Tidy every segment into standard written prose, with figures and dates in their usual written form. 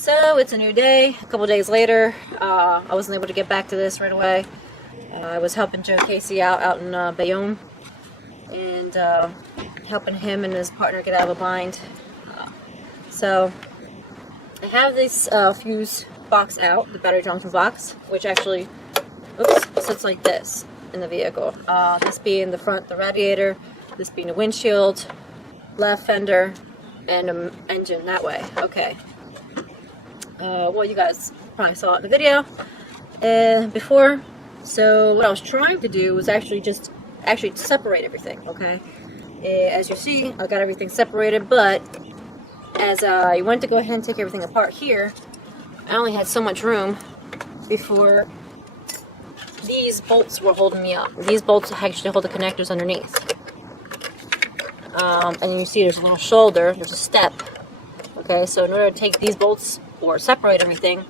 So it's a new day. A couple days later, I wasn't able to get back to this right away. I was helping Joe Casey out in Bayonne, and helping him and his partner get out of a bind. So I have this fuse box out, the battery junction box, which actually sits like this in the vehicle. This being the front, the radiator, this being the windshield, left fender, and an engine that way. Okay. Well, you guys probably saw it in the video before. So what I was trying to do was actually separate everything. Okay. As you see, I got everything separated, but as I went to go ahead and take everything apart here, I only had so much room before these bolts were holding me up. These bolts actually hold the connectors underneath. And you see there's a little shoulder, there's a step. Okay, so in order to take these bolts or separate everything,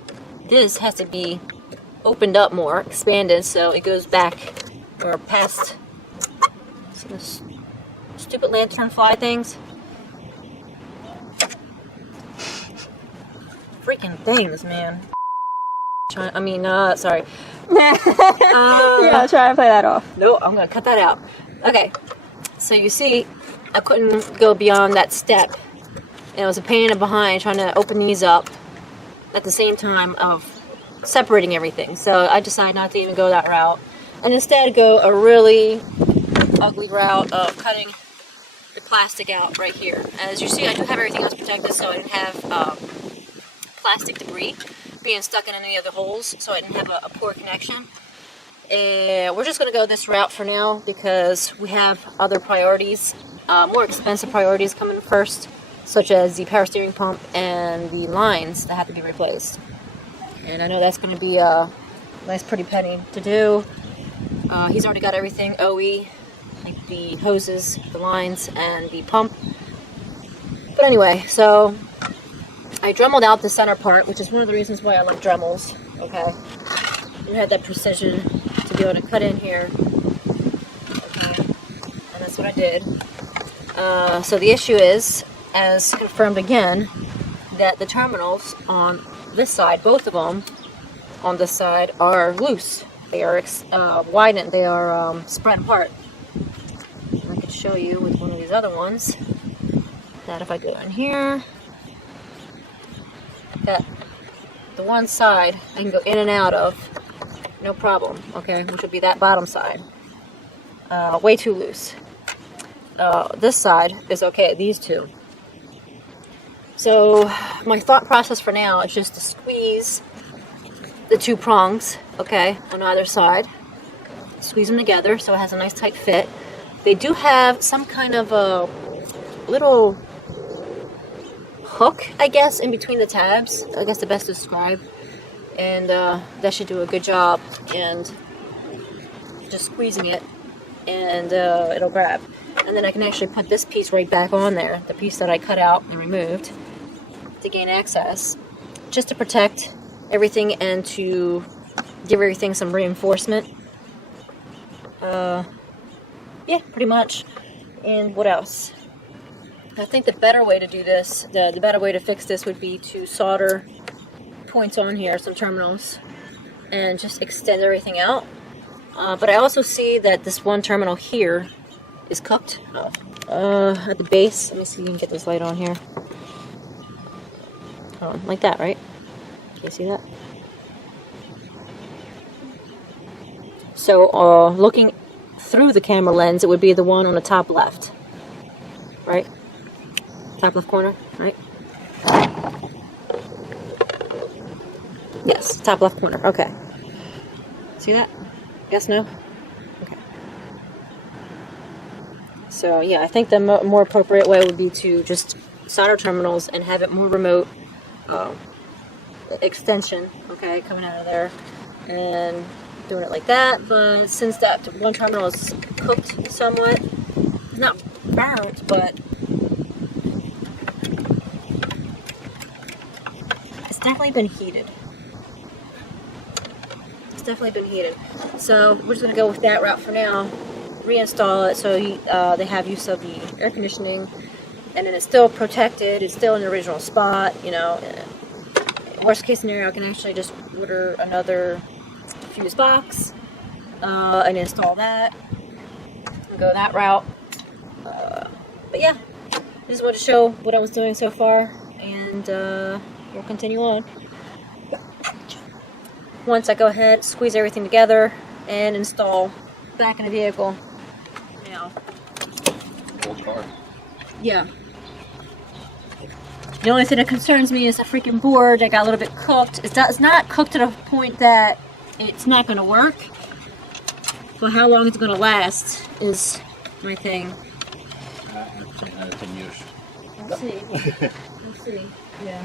this has to be opened up more, expanded, so it goes back or past. See those stupid lantern fly things? Freaking things, man. Sorry. Yeah, try to play that off. No, I'm gonna cut that out. Okay, so you see, I couldn't go beyond that step, and it was a pain in the behind trying to open these up at the same time of separating everything. So I decided not to even go that route, and instead go a really ugly route of cutting the plastic out right here. As you see, I do have everything else protected, so I didn't have plastic debris being stuck in any of the holes, so I didn't have a poor connection. And we're just going to go this route for now because we have other priorities, more expensive priorities coming first, such as the power steering pump and the lines that have to be replaced. And I know that's going to be a nice pretty penny to do. He's already got everything OE, like the hoses, the lines, and the pump. But anyway, so I dremeled out the center part, which is one of the reasons why I like Dremels. Okay, you had that precision to be able to cut in here. Okay, and that's what I did. So the issue is, as confirmed again, that the terminals on this side, both of them on this side, are loose. They are widened. They are spread apart. And I could show you with one of these other ones that if I go in here, that the one side I can go in and out of, no problem. Okay, which would be that bottom side. Way too loose. This side is okay. These two. So my thought process for now is just to squeeze the two prongs, okay, on either side. Squeeze them together so it has a nice tight fit. They do have some kind of a little hook, I guess, in between the tabs. I guess the best to describe. And that should do a good job. And just squeezing it, and it'll grab. And then I can actually put this piece right back on there, the piece that I cut out and removed, to gain access, just to protect everything and to give everything some reinforcement. Yeah, pretty much. And what else? I think the better way to do this, the better way to fix this would be to solder points on here, some terminals, and just extend everything out. But I also see that this one terminal here is cooked at the base. Let me see if you can get this light on here. Like that, right? Can you see that? So looking through the camera lens, it would be the one on the top left, right? Top left corner, right? Yes, top left corner. Okay. See that? Yes, no? Okay. So yeah, I think the more appropriate way would be to just solder terminals and have it more remote extension, okay, coming out of there, and doing it like that. But since that one terminal is cooked somewhat, it's not burnt, but it's definitely been heated. It's definitely been heated. So we're just going to go with that route for now. Reinstall it so they have use of the air conditioning, and then it's still protected. It's still in the original spot, you know. worst case scenario, I can actually just order another fuse box and install that and go that route. But yeah, just wanted to show what I was doing so far, and we'll continue on. Once I go ahead, squeeze everything together, and install back in the vehicle. Now, Old car. yeah. The only thing that concerns me is the freaking board that got a little bit cooked. It's not cooked to the point that it's not going to work. But how long it's going to last is my thing. 10 years. We'll see. We'll see. Yeah.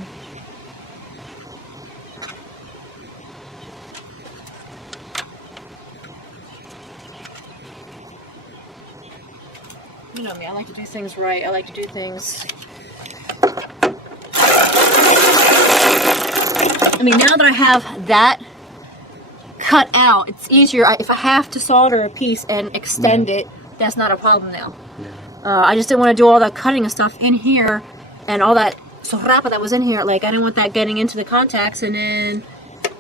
You know me, I like to do things right. I like to do things. I mean, now that I have that cut out, it's easier. If I have to solder a piece and extend it, that's not a problem now. I just didn't want to do all that cutting and stuff in here, and all that sorrapa that was in here. Like, I didn't want that getting into the contacts, and then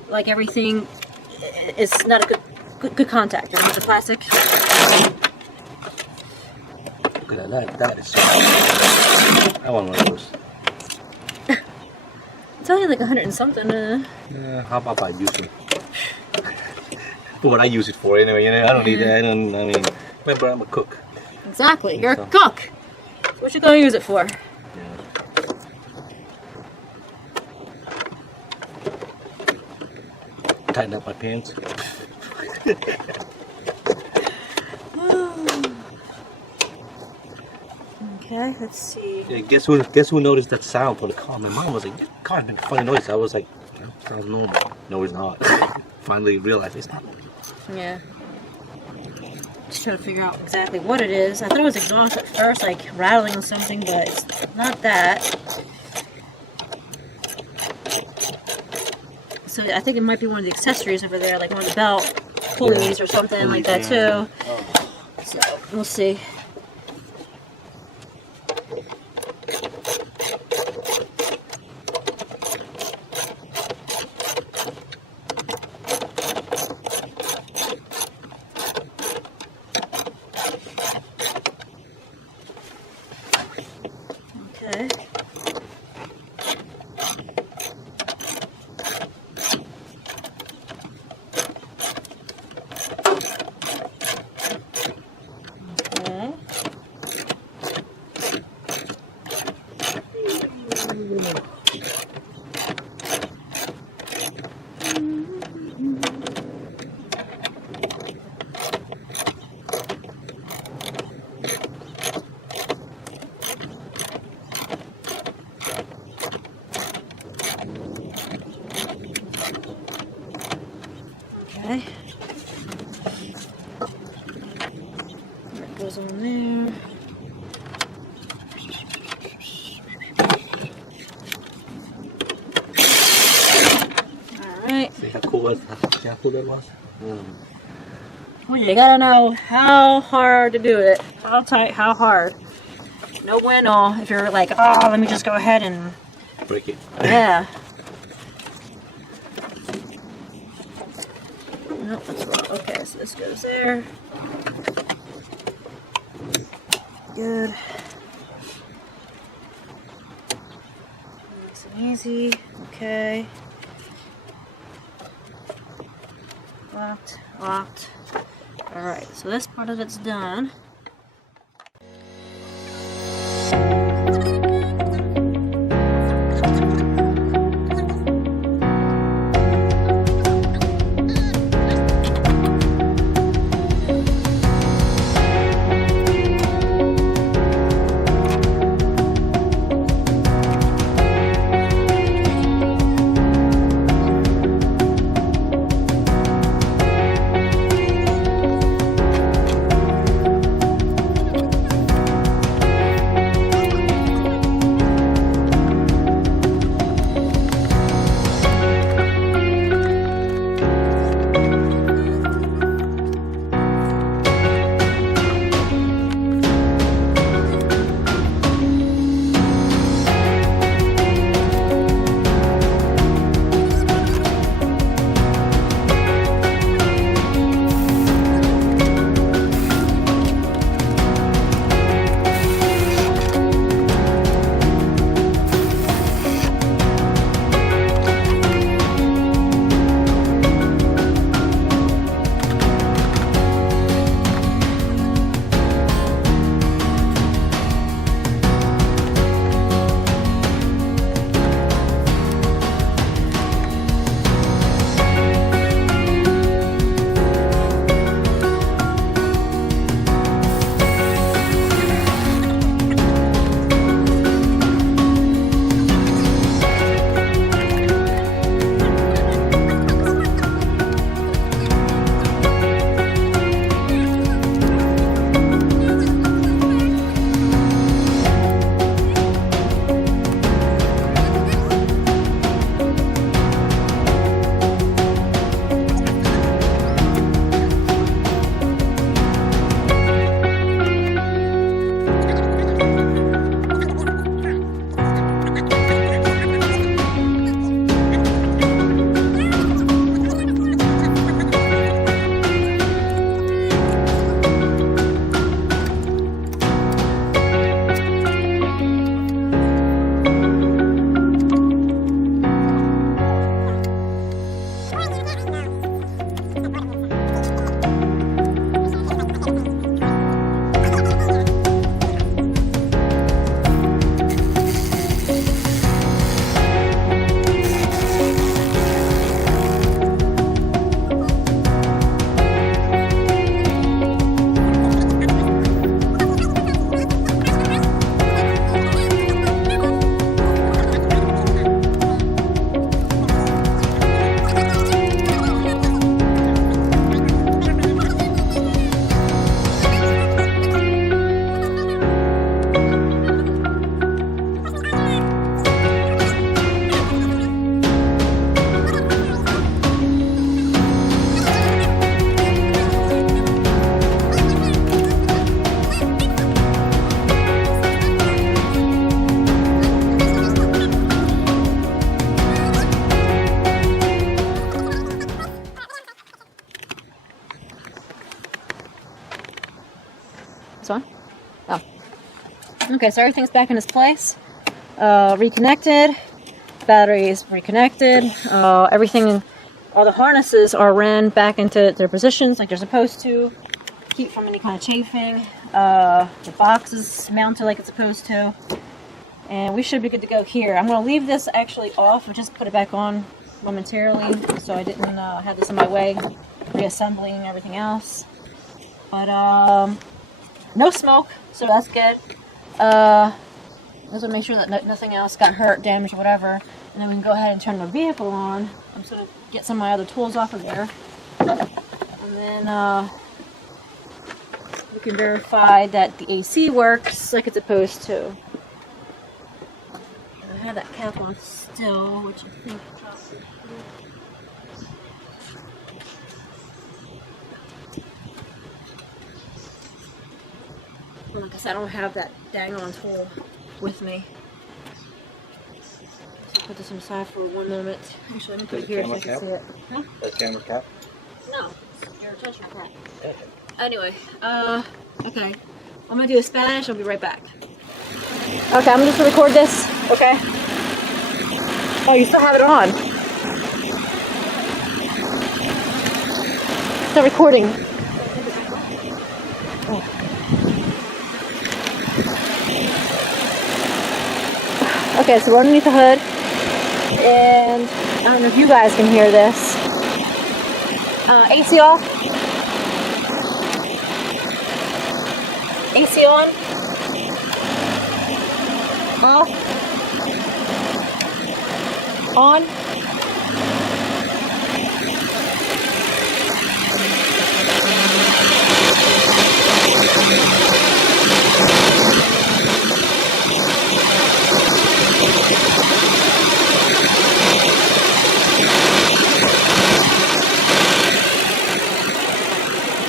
like everything is not a good contact. You know, the plastic. Look at that. That is. I want one of those. It's only like 100 and something. How about I use it? For what I use it for anyway. You know, I don't need that. I mean, remember, I'm a cook. Exactly. You're a cook. So what you gonna use it for? Tighten up my pants. Okay, let's see. Yeah, guess who noticed that sound for the car? My mom was like, "That car made a funny noise." I was like, "That sounds normal." No, it's not. Finally realized it's not. Yeah. Just trying to figure out exactly what it is. I thought it was exhaust at first, like rattling or something, but it's not that. So I think it might be one of the accessories over there, like one of the belt pulleys or something like that too. So we'll see. Okay. Okay. That goes on there. Alright. See how cool that was? Well, you gotta know how hard to do it. How tight, how hard. No bueno if you're like, oh, let me just go ahead and Break it. yeah. Nope, that's wrong. Okay, so this goes there. Good. Nice and easy. Okay. Locked, locked. Alright, so this part of it's done. Okay, so everything's back in its place. Reconnected. Batteries reconnected. Everything, all the harnesses are ran back into their positions like they're supposed to. Keep from any kind of chafing. The box is mounted like it's supposed to. And we should be good to go here. I'm going to leave this actually off and just put it back on momentarily so I didn't have this in my way. Reassembling and everything else. But no smoke, so that's good. Just want to make sure that nothing else got hurt, damaged, or whatever. And then we can go ahead and turn the vehicle on. I'm just going to get some of my other tools off of there. And then we can verify that the AC works like it's supposed to. And I have that cap on still, which I think possibly... Like I said, I don't have that dang-on tool with me. So put this aside for 1 moment. Actually, let me put it here so you can see it. Huh? That camera cap? No, your attention cap. Okay. Anyway, okay. I'm gonna do a Spanish. I'll be right back. Okay, I'm just gonna record this. Okay. Oh, you still have it on. It's not recording. Oh. Okay, so we're underneath the hood, and I don't know if you guys can hear this. AC off. AC on. Off. On.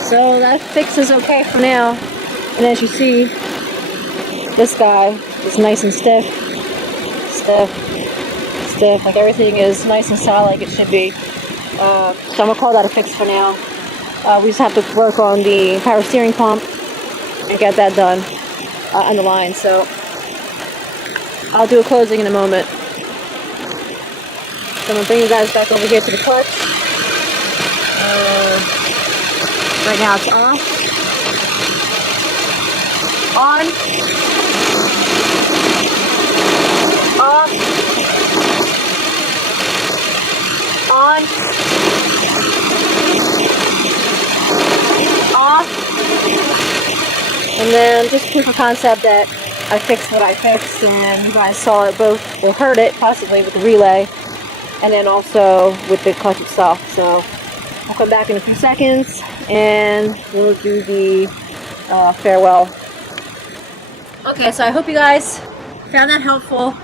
So that fix is okay for now. And as you see, this guy is nice and stiff, like everything is nice and solid like it should be. So I'm gonna call that a fix for now. We just have to work on the power steering pump and get that done on the line. So I'll do a closing in a moment. So I'm gonna bring you guys back over here to the clutch. Right now it's off. On. Off. On. Off. And then just proof of concept that I fixed what I fixed, and you guys saw it both, or heard it possibly with the relay, and then also with the clutch itself. So I'll come back in a few seconds and we'll do the farewell. Okay, so I hope you guys found that helpful.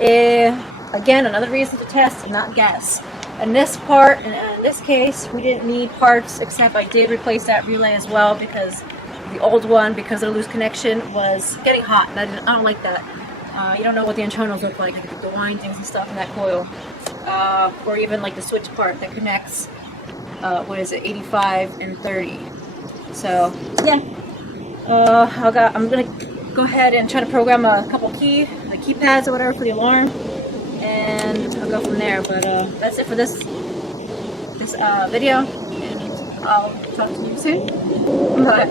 Again, another reason to test and not guess. In this part, in this case, we didn't need parts, except I did replace that relay as well because the old one, because of the loose connection, was getting hot, and I don't like that. You don't know what the internals look like the windings and stuff in that coil, or even like the switch part that connects. What is it, 85 and 30. So yeah, I'm gonna go ahead and try to program a couple keypads or whatever for the alarm, and I'll go from there. But that's it for this video, and I'll talk to you soon. Bye.